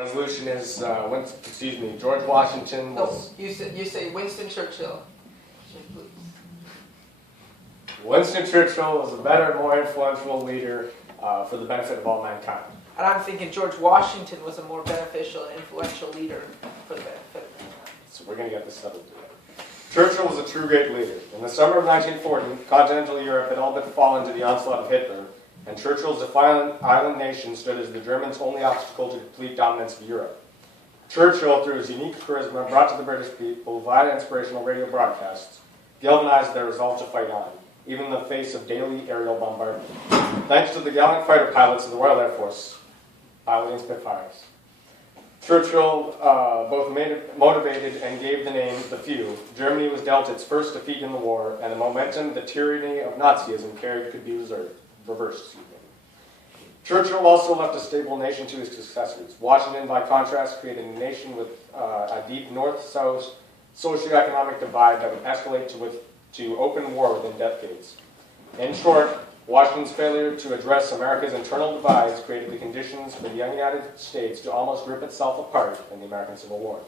resolution is, George Washington was... No, you say Winston Churchill. Winston Churchill was a better, more influential leader for the benefit of all mankind. And I'm thinking George Washington was a more beneficial and influential leader for the benefit of mankind. So we're going to get this settled today. Churchill was a true great leader. In the summer of 1940, continental Europe had all but fallen to the onslaught of Hitler, and Churchill's defiant island nation stood as the Germans' only obstacle to complete dominance of Europe. Churchill, through his unique charisma, brought to the British people, via inspirational radio broadcasts, galvanized their resolve to fight on, even in the face of daily aerial bombardment. Thanks to the gallant fighter pilots of the Royal Air Force, piloting Spitfires, Churchill both motivated and gave the name The Few. Germany was dealt its first defeat in the war, and the momentum the tyranny of Nazism carried could be reversed. Churchill also left a stable nation to his successors. Washington, by contrast, created a nation with a deep north-south socioeconomic divide that would escalate to open war within decades. In short, Washington's failure to address America's internal divides created the conditions for the young United States to almost rip itself apart in the American Civil War.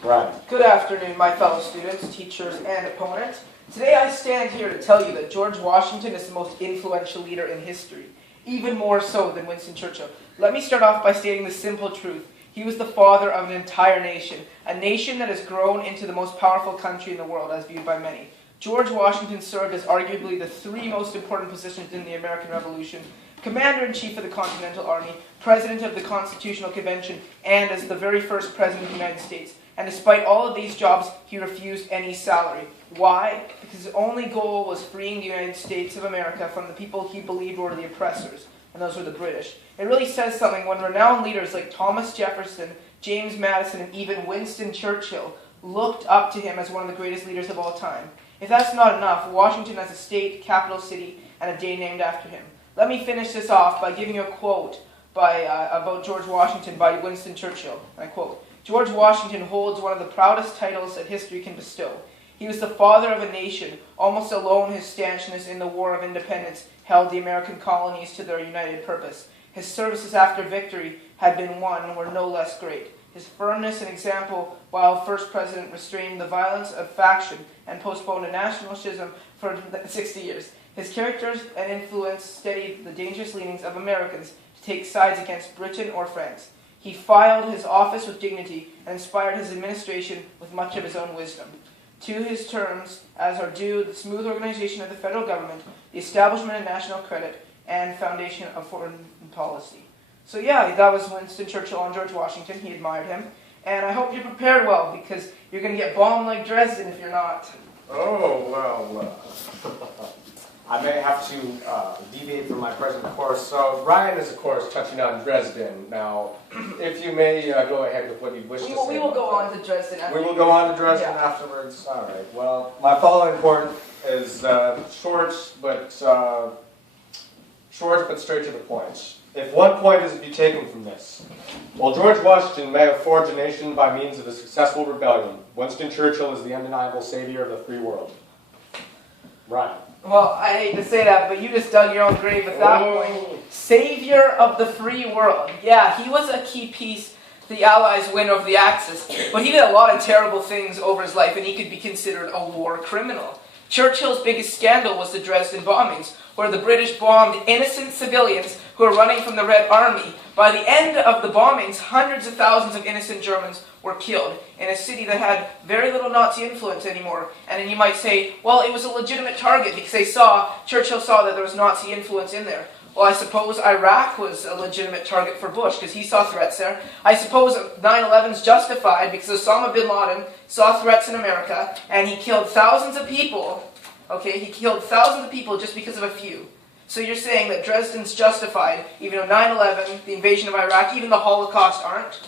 Brian. Good afternoon, my fellow students, teachers, and opponents. Today I stand here to tell you that George Washington is the most influential leader in history, even more so than Winston Churchill. Let me start off by stating the simple truth. He was the father of an entire nation, a nation that has grown into the most powerful country in the world, as viewed by many. George Washington served as arguably the three most important positions in the American Revolution: Commander-in-Chief of the Continental Army, President of the Constitutional Convention, and as the very first President of the United States. And despite all of these jobs, he refused any salary. Why? Because his only goal was freeing the United States of America from the people he believed were the oppressors, and those were the British. It really says something when renowned leaders like Thomas Jefferson, James Madison, and even Winston Churchill looked up to him as one of the greatest leaders of all time. If that's not enough, Washington has a state, capital city, and a day named after him. Let me finish this off by giving you a quote about George Washington by Winston Churchill. And I quote, "George Washington holds one of the proudest titles that history can bestow. He was the father of a nation. Almost alone his stanchness in the War of Independence held the American colonies to their united purpose. His services after victory had been won were no less great. His firmness and example while first president restrained the violence of faction and postponed a national schism for 60 years. His characters and influence steadied the dangerous leanings of Americans to take sides against Britain or France. He filed his office with dignity and inspired his administration with much of his own wisdom. To his terms, as are due the smooth organization of the federal government, the establishment of national credit, and foundation of foreign policy." So yeah, that was Winston Churchill on George Washington. He admired him. And I hope you're prepared well, because you're going to get bombed like Dresden if you're not. Oh, well, I may have to deviate from my present course. So Ryan is, of course, touching on Dresden. Now, if you may go ahead with what you wish to say. We will go on to Dresden afterwards. We will go on to Dresden afterwards. All right. Well, my following point is short but straight to the point. If one point is to be taken from this, while George Washington may have forged a nation by means of a successful rebellion, Winston Churchill is the undeniable savior of the free world. Ryan. Well, I hate to say that, but you just dug your own grave at that point. Savior of the free world. Yeah, he was a key piece the Allies win over the Axis, but he did a lot of terrible things over his life, and he could be considered a war criminal. Churchill's biggest scandal was the Dresden bombings, where the British bombed innocent civilians who were running from the Red Army. By the end of the bombings, hundreds of thousands of innocent Germans were killed in a city that had very little Nazi influence anymore. And then you might say, well, it was a legitimate target because Churchill saw that there was Nazi influence in there. Well, I suppose Iraq was a legitimate target for Bush because he saw threats there. I suppose 9/11 is justified because Osama bin Laden saw threats in America and he killed thousands of people. Okay, he killed thousands of people just because of a few. So you're saying that Dresden's justified, even though 9/11, the invasion of Iraq, even the Holocaust aren't?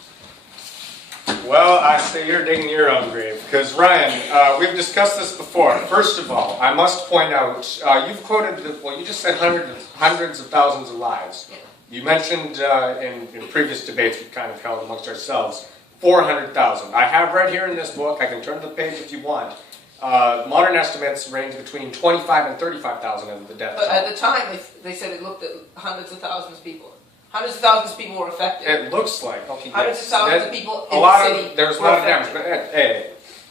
Well, I say you're digging your own grave, because Ryan, we've discussed this before. First of all, I must point out, you've quoted, you just said hundreds of thousands of lives. You mentioned in previous debates we've kind of held amongst ourselves, 400,000. I have read here in this book, I can turn to the page if you want, modern estimates range between 25 and 35,000 of the deaths. But at the time, they said it looked at hundreds of thousands of people. Hundreds of thousands of people were affected. It looks like. Okay, Hundreds of yes. thousands of people in the city There's a were lot of damage. affected. But hey,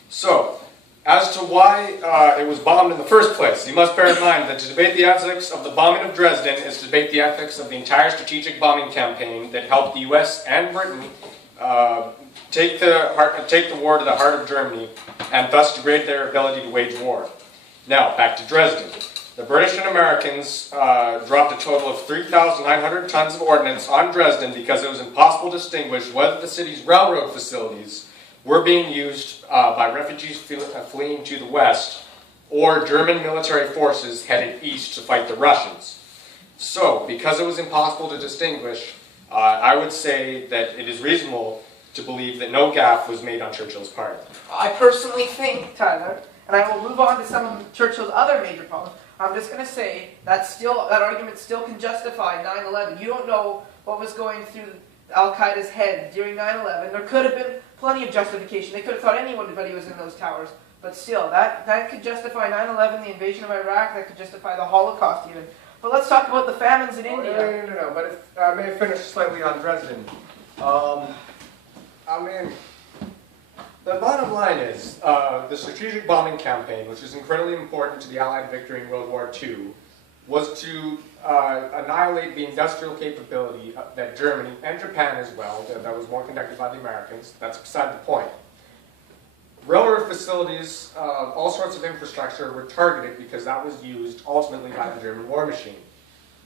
so as to why it was bombed in the first place, you must bear in mind that to debate the ethics of the bombing of Dresden is to debate the ethics of the entire strategic bombing campaign that helped the U.S. and Britain take the war to the heart of Germany and thus degrade their ability to wage war. Now, back to Dresden. The British and Americans dropped a total of 3,900 tons of ordnance on Dresden because it was impossible to distinguish whether the city's railroad facilities were being used by refugees fleeing to the west or German military forces headed east to fight the Russians. So, because it was impossible to distinguish, I would say that it is reasonable to believe that no gaffe was made on Churchill's part. I personally think, Tyler, and I will move on to some of Churchill's other major problems, I'm just going to say that argument still can justify 9/11. You don't know what was going through Al-Qaeda's head during 9/11. There could have been plenty of justification. They could have thought anybody was in those towers. But still, that could justify 9/11, the invasion of Iraq. That could justify the Holocaust even. But let's talk about the famines in India. No. But if I may finish slightly on Dresden. I mean, the bottom line is the strategic bombing campaign, which is incredibly important to the Allied victory in World War II, was to annihilate the industrial capability that Germany and Japan as well, that was more conducted by the Americans. That's beside the point. Railroad facilities, all sorts of infrastructure were targeted because that was used ultimately by the German war machine.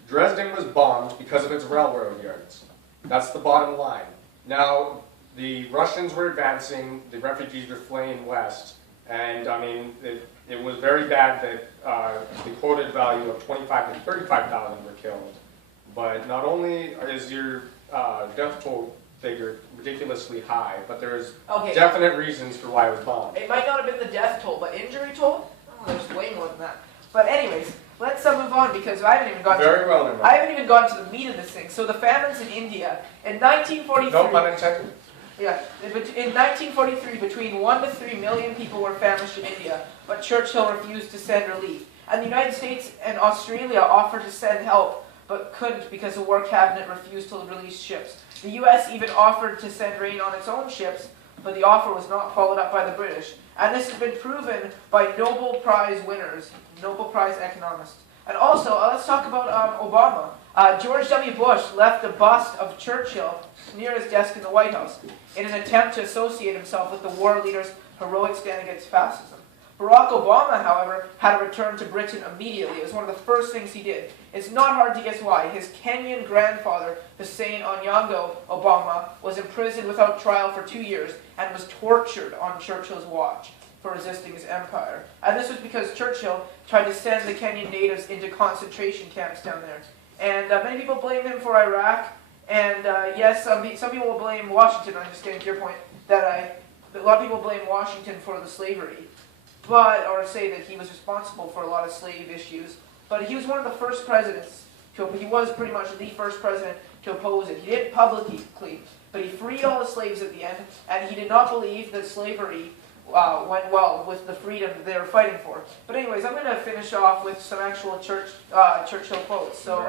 Dresden was bombed because of its railroad yards. That's the bottom line. Now, the Russians were advancing, the refugees were fleeing west, and I mean, it was very bad that the quoted value of 25 to 35,000 were killed. But not only is your death toll figure ridiculously high, but there's definite reasons for why it was bombed. It might not have been the death toll, but injury toll? Oh, there's way more than that. But anyways, let's move on because I haven't even gone to the meat of this thing. So the famines in India in 1943. No pun intended. Yeah, in 1943, between 1 to 3 million people were famished in India, but Churchill refused to send relief. And the United States and Australia offered to send help, but couldn't because the War Cabinet refused to release ships. The U.S. even offered to send rain on its own ships, but the offer was not followed up by the British. And this has been proven by Nobel Prize winners, Nobel Prize economists. And also, let's talk about Obama. George W. Bush left a bust of Churchill near his desk in the White House in an attempt to associate himself with the war leader's heroic stand against fascism. Barack Obama, however, had to return to Britain immediately. It was one of the first things he did. It's not hard to guess why. His Kenyan grandfather, Hussein Onyango Obama, was imprisoned without trial for 2 years and was tortured on Churchill's watch for resisting his empire. And this was because Churchill tried to send the Kenyan natives into concentration camps down there. And many people blame him for Iraq. And yes, some people will blame Washington. I'm just getting to your point that a lot of people blame Washington for the slavery, or say that he was responsible for a lot of slave issues. But he was one of the first presidents. He was pretty much the first president to oppose it. He did it publicly, but he freed all the slaves at the end, and he did not believe that slavery went well with the freedom they were fighting for. But anyways, I'm going to finish off with some actual Churchill quotes. So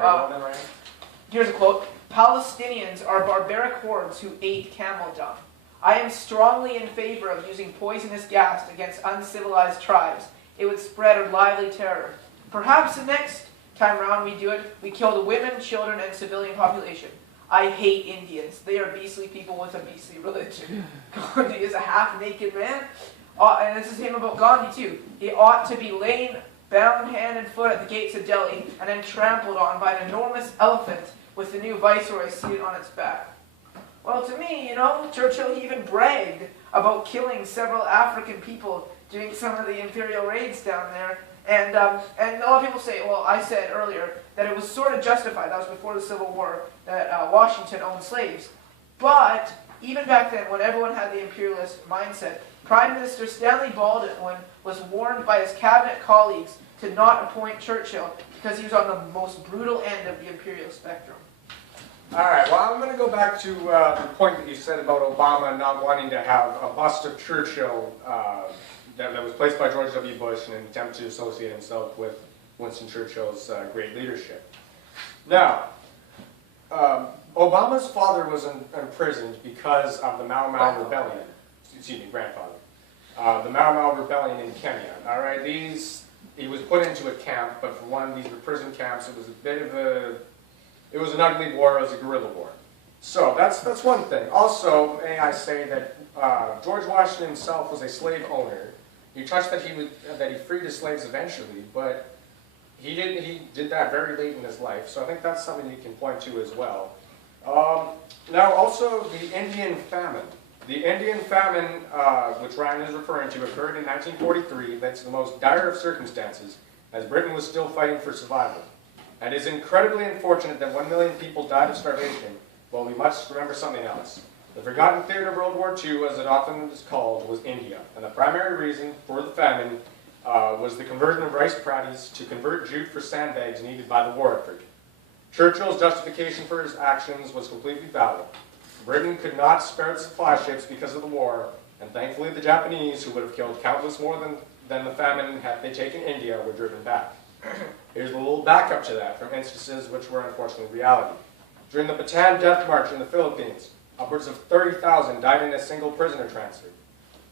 here's a quote. Palestinians are barbaric hordes who ate camel dung. I am strongly in favor of using poisonous gas against uncivilized tribes. It would spread a lively terror. Perhaps the next time around we do it, we kill the women, children, and civilian population. I hate Indians. They are beastly people with a beastly religion. Gandhi is a half-naked man. And this is him about Gandhi, too. He ought to be lain bound hand and foot at the gates of Delhi and then trampled on by an enormous elephant with the new viceroy seated on its back. Well, to me, Churchill even bragged about killing several African people during some of the imperial raids down there. And a lot of people say, well, I said earlier that it was sort of justified. That was before the Civil War, that Washington owned slaves. But even back then, when everyone had the imperialist mindset, Prime Minister Stanley Baldwin was warned by his cabinet colleagues to not appoint Churchill because he was on the most brutal end of the imperial spectrum. All right, well, I'm going to go back to the point that you said about Obama not wanting to have a bust of Churchill that was placed by George W. Bush in an attempt to associate himself with Winston Churchill's great leadership. Now, Obama's father was imprisoned because of the Mau Mau rebellion. Excuse me, grandfather. The Mau Mau rebellion in Kenya. All right, he was put into a camp, but for one of these prison camps, it was it was an ugly war. It was a guerrilla war. So that's one thing. Also, may I say that George Washington himself was a slave owner. You touched that he freed his slaves eventually, but he did that very late in his life. So I think that's something you can point to as well. Now, also the Indian famine. The Indian famine, which Ryan is referring to, occurred in 1943. That's the most dire of circumstances, as Britain was still fighting for survival. And it is incredibly unfortunate that 1 million people died of starvation, but we must remember something else. The forgotten theater of World War II, as it often is called, was India. And the primary reason for the famine was the conversion of rice paddies to convert jute for sandbags needed by the war effort. Churchill's justification for his actions was completely valid. Britain could not spare its supply ships because of the war, and thankfully the Japanese, who would have killed countless more than the famine had they taken India, were driven back. Here's a little backup to that from instances which were unfortunately reality. During the Bataan Death March in the Philippines, upwards of 30,000 died in a single prisoner transfer.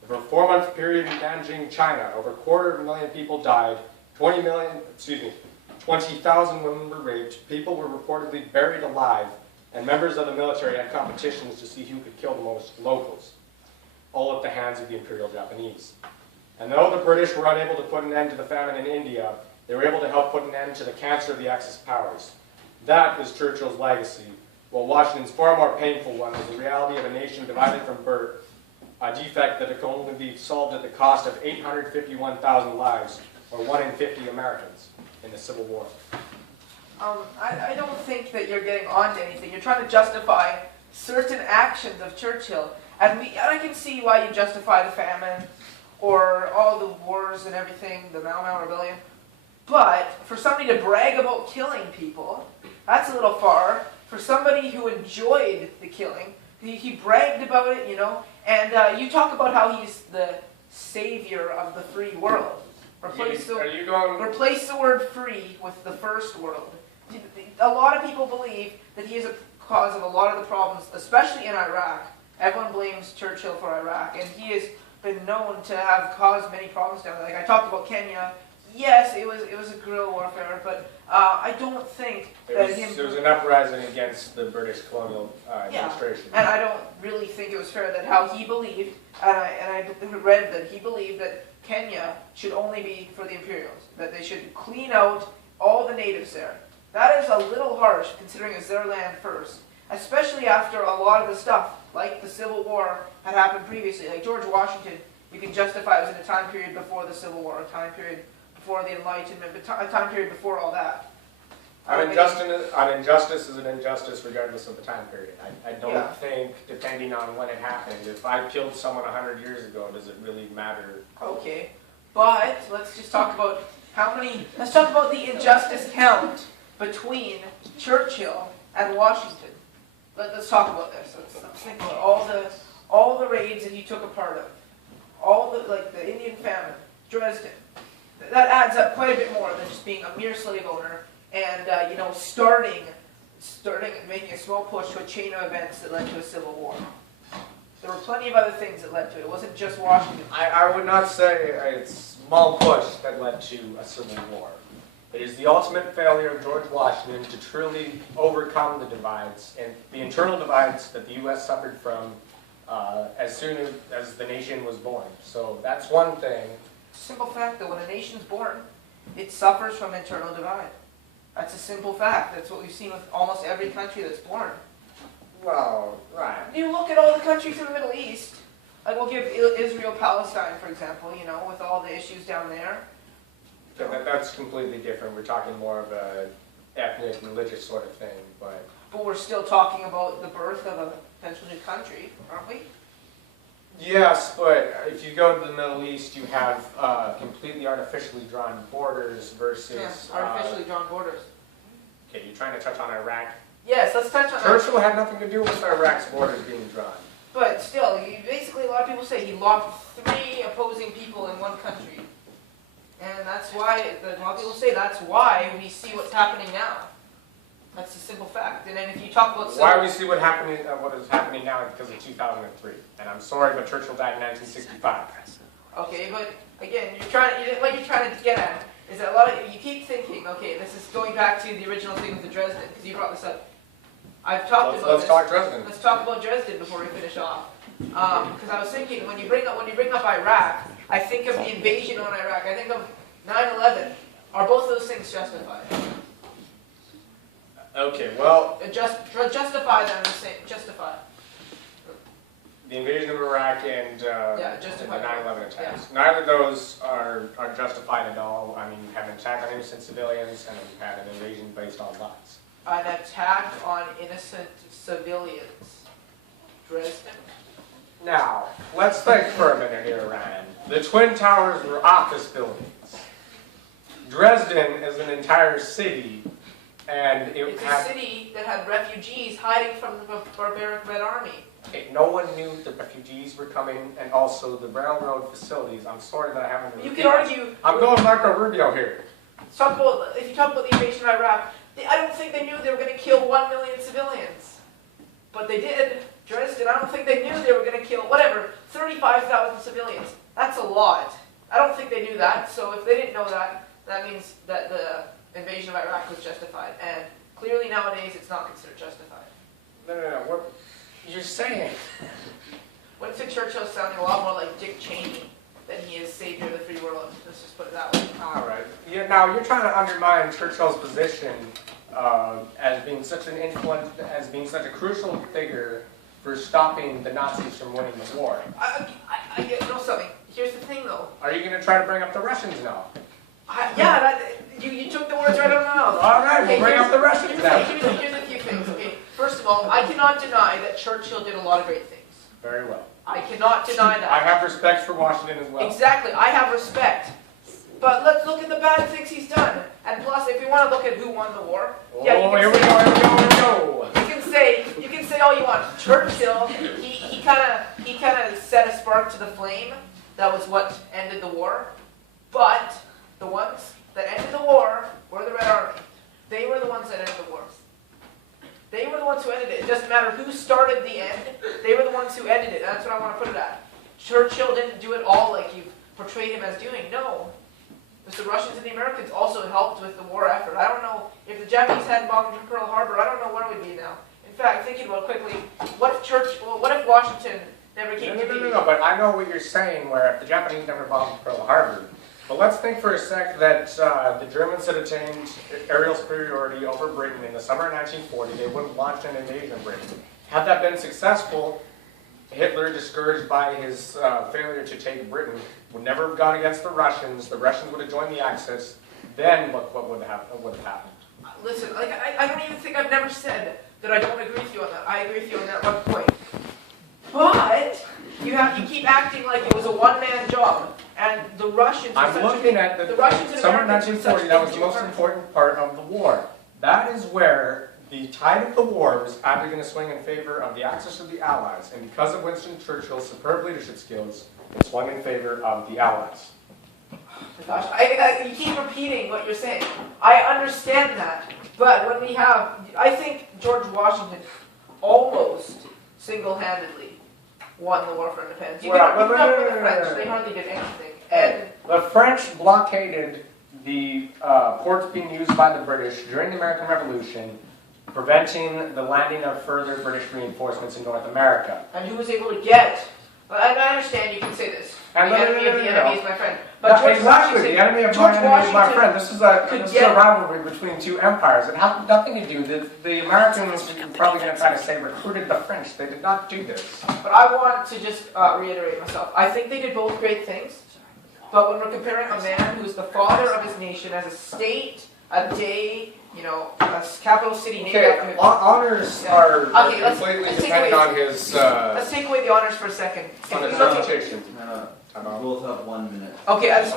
For a 4-month period in Nanjing, China, over 250,000 people died, 20,000 women were raped, people were reportedly buried alive, and members of the military had competitions to see who could kill the most locals, all at the hands of the Imperial Japanese. And though the British were unable to put an end to the famine in India, they were able to help put an end to the cancer of the Axis powers. That is Churchill's legacy, while Washington's far more painful one was the reality of a nation divided from birth, a defect that could only be solved at the cost of 851,000 lives, or 1 in 50 Americans, in the Civil War. I don't think that you're getting onto anything. You're trying to justify certain actions of Churchill, and I can see why you justify the famine or all the wars and everything, the Mau Mau rebellion. But for somebody to brag about killing people, that's a little far. For somebody who enjoyed the killing, he bragged about it, and you talk about how he's the savior of the free world. Replace the word free with the first world. A lot of people believe that he is a cause of a lot of the problems, especially in Iraq. Everyone blames Churchill for Iraq, and he has been known to have caused many problems down there. Like I talked about Kenya. Yes, it was a guerrilla warfare, but I don't think that There was an uprising against the British colonial administration. And I don't really think it was fair that how he believed, and I read that he believed that Kenya should only be for the Imperials, that they should clean out all the natives there. That is a little harsh, considering it's their land first, especially after a lot of the stuff, like the Civil War, had happened previously. Like George Washington, you can justify it was in a time period before the Civil War, a time period before the Enlightenment, a time period before all that. An injustice is an injustice regardless of the time period. I don't think, depending on when it happened, if I killed someone 100 years ago, does it really matter? Okay, but let's just talk about let's talk about the injustice count between Churchill and Washington. Let's talk about this. Let's think about all the raids that he took a part of. The Indian famine, Dresden. That adds up quite a bit more than just being a mere slave owner and starting and making a small push to a chain of events that led to a civil war. There were plenty of other things that led to it. It wasn't just Washington. I would not say a small push that led to a civil war. It is the ultimate failure of George Washington to truly overcome the divides and the internal divides that the U.S. suffered from as soon as the nation was born. So that's one thing. Simple fact that when a nation's born, it suffers from internal divide. That's a simple fact. That's what we've seen with almost every country that's born. Well, right. You look at all the countries in the Middle East. Like we'll give Israel, Palestine, for example, with all the issues down there. That's completely different. We're talking more of a ethnic, religious sort of thing, but we're still talking about the birth of a potential new country, aren't we? Yes, but if you go to the Middle East, you have completely artificially drawn borders versus... artificially drawn borders. Okay, you're trying to touch on Iraq? Yes, let's touch on Churchill had nothing to do with Iraq's borders being drawn. But still, basically a lot of people say he locked 3 opposing people in one country. And that's why, a lot of people say that's why we see what's happening now. That's a simple fact. And then if you talk about Why we see what is happening now is because of 2003. And I'm sorry, but Churchill died in 1965. Okay, but again, what you're trying to get at is that a lot of you keep thinking, okay, this is going back to the original thing with the Dresden, because you brought this up. I've talked about Let's this. talk Dresden. Let's talk about Dresden before we finish off. Because I was thinking, when you bring up Iraq, I think of the invasion on Iraq. I think of 9/11. Are both those things justified? Okay, well, Justify them the same. Justify. the invasion of Iraq and the justified. 9/11 attacks. Neither of those are justified at all. I mean, you have an attack on innocent civilians, and you had an invasion based on lies. An attack on innocent civilians. Dresden. Now, let's think for a minute here, Ryan. The Twin Towers were office buildings. Dresden is an entire city, and it's a city that had refugees hiding from the barbaric Red Army. Okay, no one knew the refugees were coming, and also the railroad facilities. I'm sorry that I haven't. You could argue. I'm going Marco Rubio here. If you talk about the invasion of Iraq, I don't think they knew they were going to kill 1 million civilians, but they did. Dresden, I don't think they knew they were going to kill 35,000 civilians. That's a lot. I don't think they knew that. So if they didn't know that, that means that the invasion of Iraq was justified, and clearly nowadays it's not considered justified. No. What you're saying? Winston Churchill sounding a lot more like Dick Cheney than he is savior of the free world. Let's just put it that way. All right. Yeah. Now you're trying to undermine Churchill's position as being such a crucial figure for stopping the Nazis from winning the war. You know something. Here's the thing, though. Are you going to try to bring up the Russians now? You took the words right out of my mouth. All right, we'll bring up the Russians now. Here's a few things. Okay, first of all, I cannot deny that Churchill did a lot of great things. Very well. I cannot deny that. I have respect for Washington as well. Exactly, I have respect. But let's look at the bad things he's done. And plus, if we want to look at who won the war, here we go. You can say all you want. Churchill, he kind of set a spark to the flame. That was what ended the war. But the ones that ended the war were the Red Army. They were the ones that ended the war. They were the ones who ended it. It doesn't matter who started the end. They were the ones who ended it. That's what I want to put it at. Churchill didn't do it all like you've portrayed him as doing. No. It was the Russians and the Americans also helped with the war effort. I don't know if the Japanese hadn't bombed Pearl Harbor. I don't know where we'd be now. In fact, thinking about it quickly, what if Washington never came to be? No, but I know what you're saying, where if the Japanese never bombed Pearl Harbor. But let's think for a sec that the Germans had attained aerial superiority over Britain in the summer of 1940. They would have launched an invasion of Britain. Had that been successful, Hitler, discouraged by his failure to take Britain, would never have gone against the Russians. The Russians would have joined the Axis. Then look what would have happened. Listen, I don't even think I've never said that I don't agree with you on that. I agree with you on that one point. But you keep acting like it was a one-man job, and the Russians. I'm looking at the Russians and summer Americans 1940. That was the most important part of the war. That is where the tide of the war was actually going to swing in favor of the Axis of the Allies, and because of Winston Churchill's superb leadership skills, it swung in favor of the Allies. Gosh, you keep repeating what you're saying. I understand that, but I think George Washington almost single-handedly won the war for independence. You can remember the French; they hardly did anything. And the French blockaded the ports being used by the British during the American Revolution, preventing the landing of further British reinforcements in North America. And who was able to get? I understand you can say this. The enemy of the enemy is my friend. But George exactly, Washington, the enemy of my enemy is my friend. This is a rivalry between two empires. It had nothing to do. The Americans, probably going to try to say, recruited the French. They did not do this. But I want to just reiterate myself. I think they did both great things. But when we're comparing a man who's the father of his nation as a state, a day, a capital city named after him. Honors are completely dependent on his... let's take away the honors for a second. On his reputation. We both have 1 minute. Okay, I was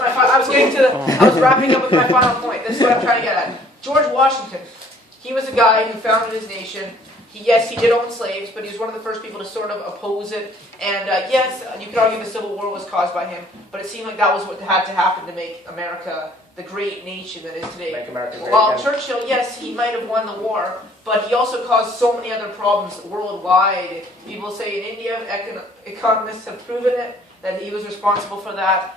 wrapping up with my final point. This is what I'm trying to get at. George Washington, he was a guy who founded his nation. He did own slaves, but he was one of the first people to sort of oppose it. And yes, you could argue the Civil War was caused by him, but it seemed like that was what had to happen to make America the great nation that is today. Make America great While again. Churchill, yes, he might have won the war, but he also caused so many other problems worldwide. People say in India, economists have proven it, that he was responsible for that.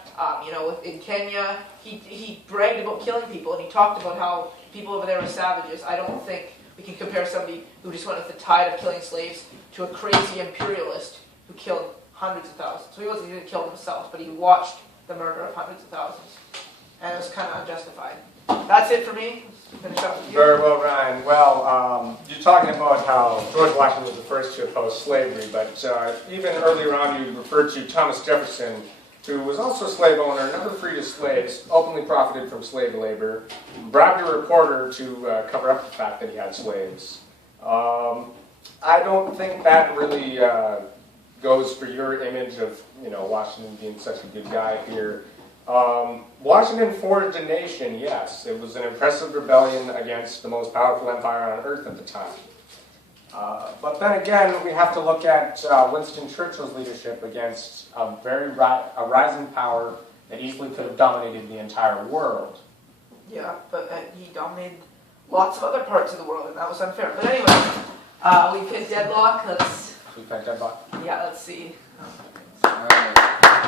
In Kenya, he bragged about killing people, and he talked about how people over there were savages. I don't think we can compare somebody who just went with the tide of killing slaves to a crazy imperialist who killed hundreds of thousands. So he didn't kill himself, but he watched the murder of hundreds of thousands. And it was kind of unjustified. That's it for me. Finish up with you. Very well, Ryan. Well, you're talking about how George Washington was the first to oppose slavery, but even earlier on you referred to Thomas Jefferson, who was also a slave owner, never freed his slaves, openly profited from slave labor, bribed a reporter to cover up the fact that he had slaves. I don't think that really goes for your image of Washington being such a good guy here. Washington forged a nation, yes. It was an impressive rebellion against the most powerful empire on earth at the time. But then again, we have to look at Winston Churchill's leadership against a rising power that easily could have dominated the entire world. Yeah, but he dominated lots of other parts of the world, and that was unfair. But anyway, we picked deadlock. We picked deadlock. Let's see. Alright.